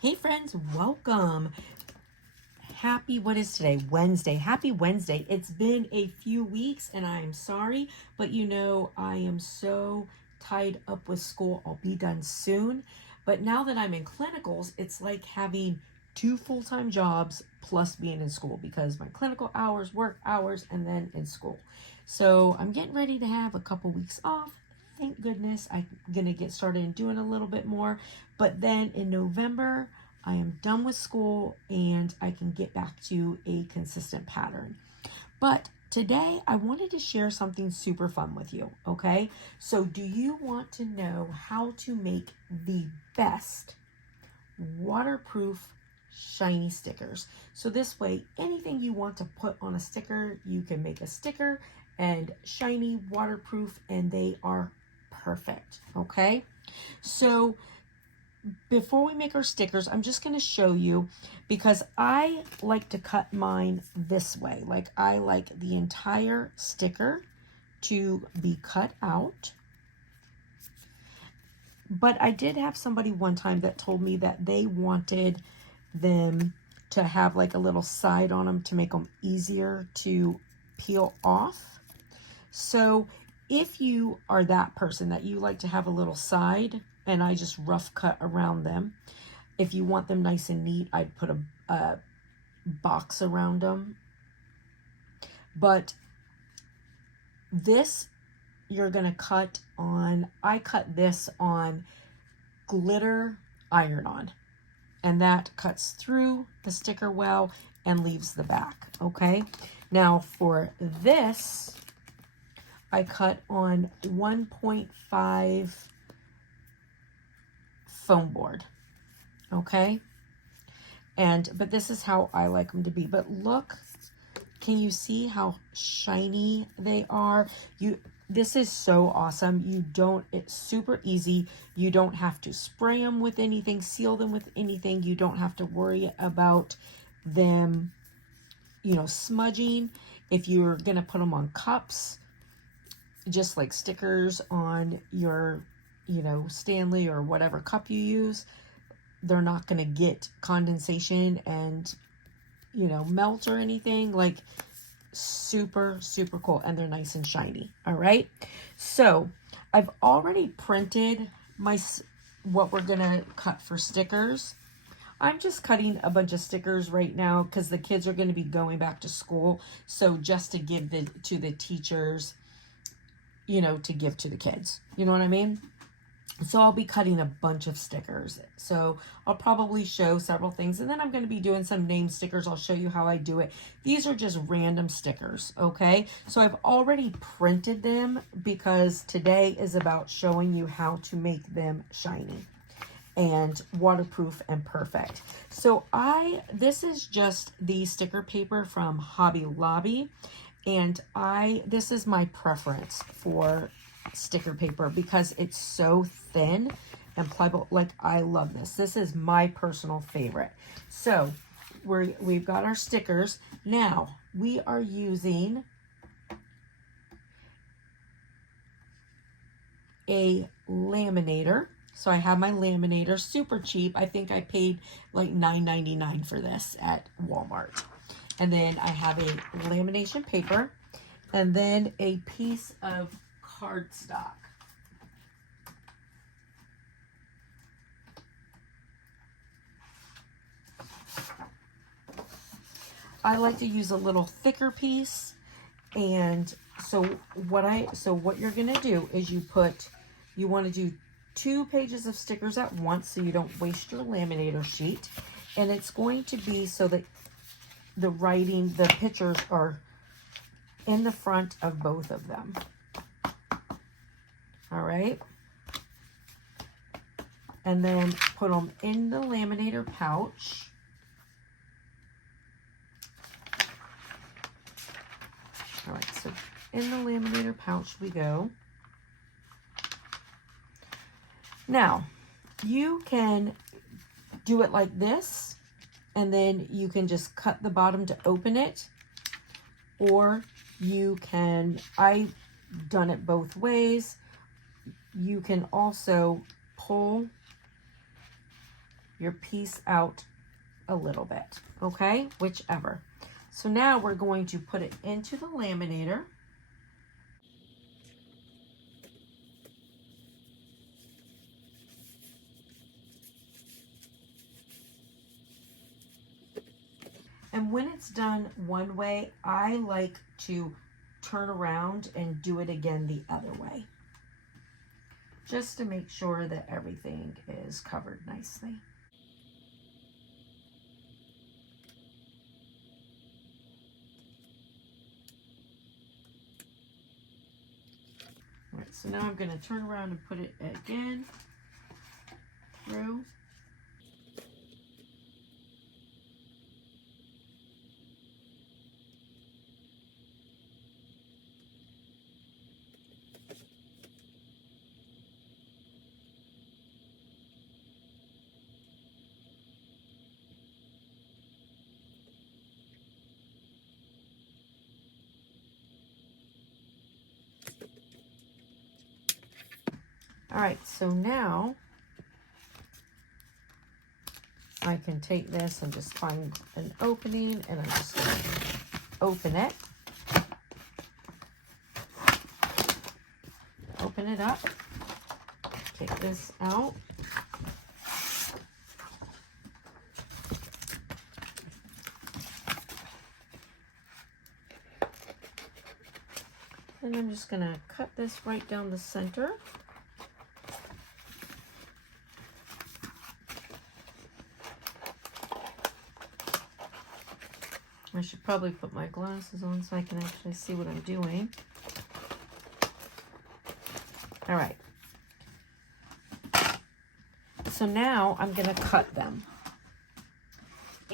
Hey friends, welcome. What is today? Wednesday. Happy Wednesday. It's been a few weeks and I'm sorry, but I am so tied up with school. I'll be done soon. But now that I'm in clinicals, it's like having two full-time jobs plus being in school because my clinical hours, work hours, and then in school. So I'm getting ready to have a couple weeks off. Thank goodness. I'm going to get started and doing a little bit more. But then in November, I am done with school and I can get back to a consistent pattern. But today I wanted to share something super fun with you, okay? So do you want to know how to make the best waterproof shiny stickers? So this way, anything you want to put on a sticker, you can make a sticker and shiny, waterproof, and they are perfect, okay? So before we make our stickers, I'm just going to show you because I like to cut mine this way. Like I like the entire sticker to be cut out. But I did have somebody one time that told me that they wanted them to have like a little side on them to make them easier to peel off. So if you are that person that you like to have a little side, and I just rough cut around them. If you want them nice and neat, I'd put a box around them. But this, you're gonna cut on, I cut this on glitter iron-on. And that cuts through the sticker well and leaves the back, okay? Now for this, I cut on 1.5 foam board, okay? But this is how I like them to be. But look, can you see how shiny they are? This is so awesome. It's super easy. You don't have to spray them with anything, seal them with anything. You don't have to worry about them, smudging. If you're gonna put them on cups, just like stickers on your Stanley or whatever cup you use, they're not going to get condensation and, melt or anything. Like super, super cool. And they're nice and shiny. All right. So I've already printed what we're going to cut for stickers. I'm just cutting a bunch of stickers right now because the kids are going to be going back to school. So just to give to the teachers, to give to the kids. You know what I mean? So I'll be cutting a bunch of stickers. So I'll probably show several things. And then I'm going to be doing some name stickers. I'll show you how I do it. These are just random stickers, okay? So I've already printed them because today is about showing you how to make them shiny and waterproof and perfect. So this is just the sticker paper from Hobby Lobby. And this is my preference for sticker paper because it's so thin and pliable. Like, I love this. This is my personal favorite. So we've got our stickers. Now we are using a laminator. So I have my laminator, super cheap. I think I paid like $9.99 for this at Walmart. And then I have a lamination paper and then a piece of cardstock. I like to use a little thicker piece. And so what you're going to do is you want to do 2 pages of stickers at once so you don't waste your laminator sheet. And it's going to be so that the pictures are in the front of both of them. All right. And then put them in the laminator pouch. All right, so in the laminator pouch we go. Now, you can do it like this, and then you can just cut the bottom to open it, or I've done it both ways. You can also pull your piece out a little bit, okay? Whichever. So now we're going to put it into the laminator. And when it's done one way, I like to turn around and do it again the other way, just to make sure that everything is covered nicely. All right, so now I'm going to turn around and put it again through. All right, so now I can take this and just find an opening, and I'm just going to open it. Open it up. Take this out. And I'm just going to cut this right down the center. I should probably put my glasses on so I can actually see what I'm doing. All right. So now I'm going to cut them.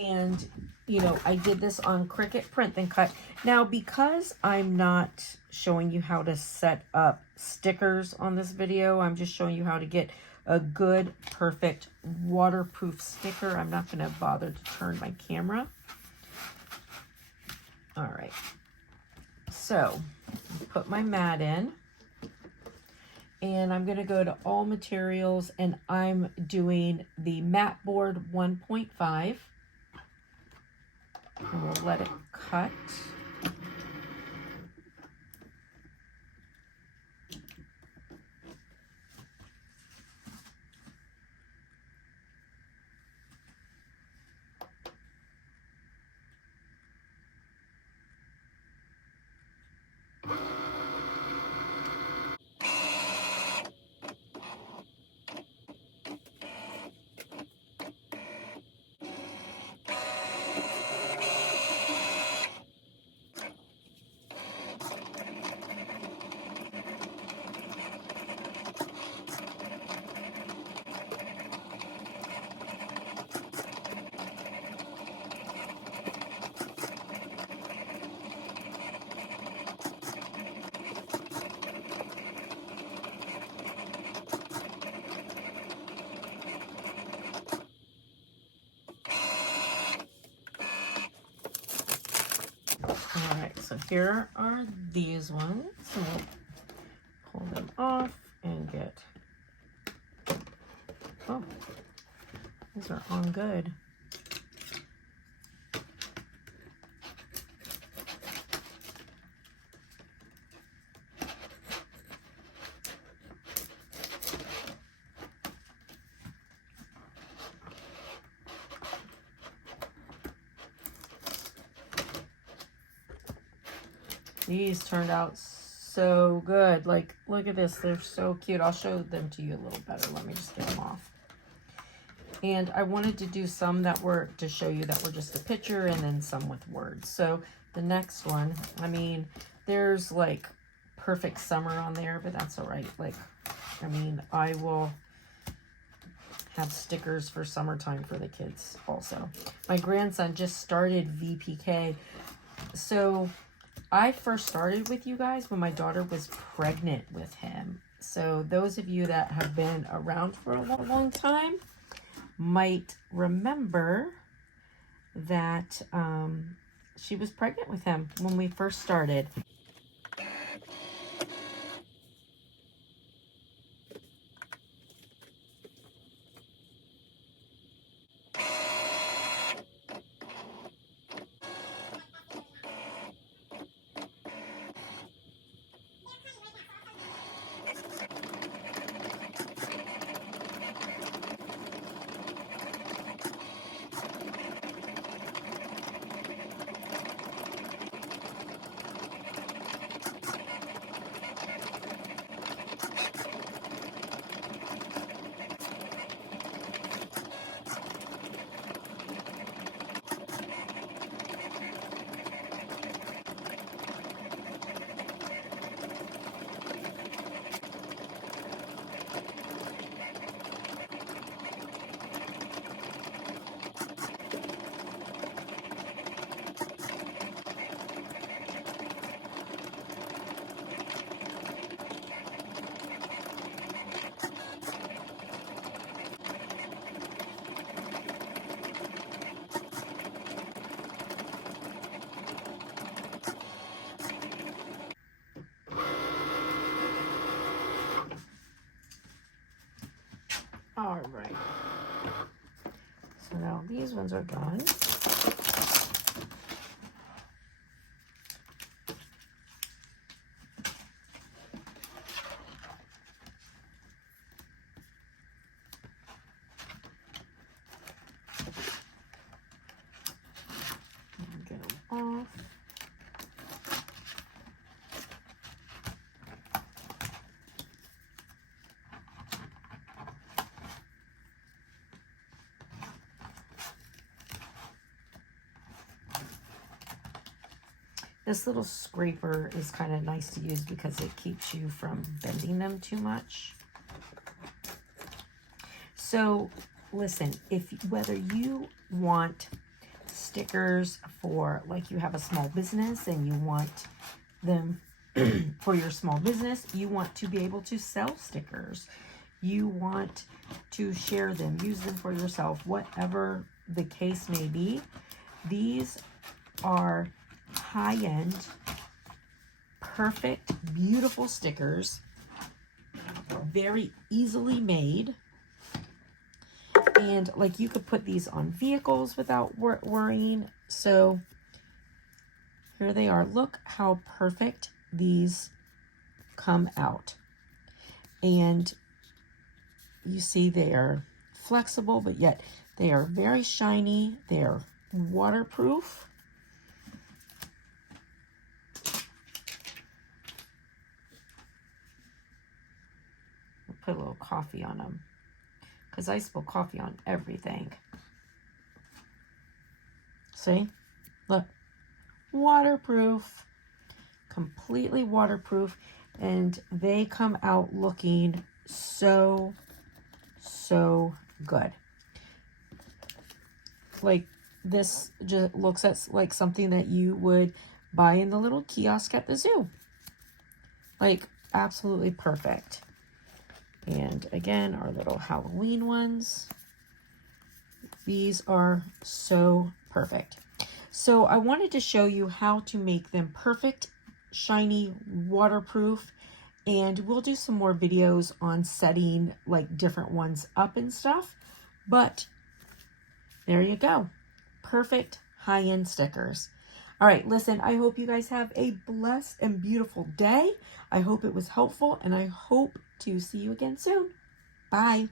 And, you know, I did this on Cricut Print and Cut. Now, because I'm not showing you how to set up stickers on this video, I'm just showing you how to get a good, perfect, waterproof sticker. I'm not going to bother to turn my camera. All right, so put my mat in, and I'm going to go to all materials, and I'm doing the mat board 1.5, and we'll let it cut. All right, so here are these ones. So we'll pull them off and get, oh, these are on good. These turned out so good. Like, look at this. They're so cute. I'll show them to you a little better. Let me just get them off. And I wanted to do some that were, to show you that were just a picture, and then some with words. So the next one, I mean, there's like perfect summer on there, but that's all right. Like, I mean, I will have stickers for summertime for the kids also. My grandson just started VPK. So I first started with you guys when my daughter was pregnant with him. So those of you that have been around for a long, long time might remember that she was pregnant with him when we first started. right. So now these ones are done. Get them off. This little scraper is kind of nice to use because it keeps you from bending them too much. So listen, whether you want stickers for, like, you have a small business and you want them for your small business, you want to be able to sell stickers, you want to share them, use them for yourself, whatever the case may be, these are high-end, perfect, beautiful stickers, very easily made. And like, you could put these on vehicles without worrying. So here they are. Look how perfect these come out. And you see they are flexible, but yet they are very shiny. They are waterproof. I'll put a little coffee on them, because I spill coffee on everything. See? Look. Waterproof. Completely waterproof. And they come out looking so, so good. Like, this just looks like something that you would buy in the little kiosk at the zoo. Like, absolutely perfect. And again, our little Halloween ones. These are so perfect. So I wanted to show you how to make them perfect, shiny, waterproof. And we'll do some more videos on setting like different ones up and stuff. But there you go. Perfect high-end stickers. All right, listen, I hope you guys have a blessed and beautiful day. I hope it was helpful, and I hope to see you again soon. Bye.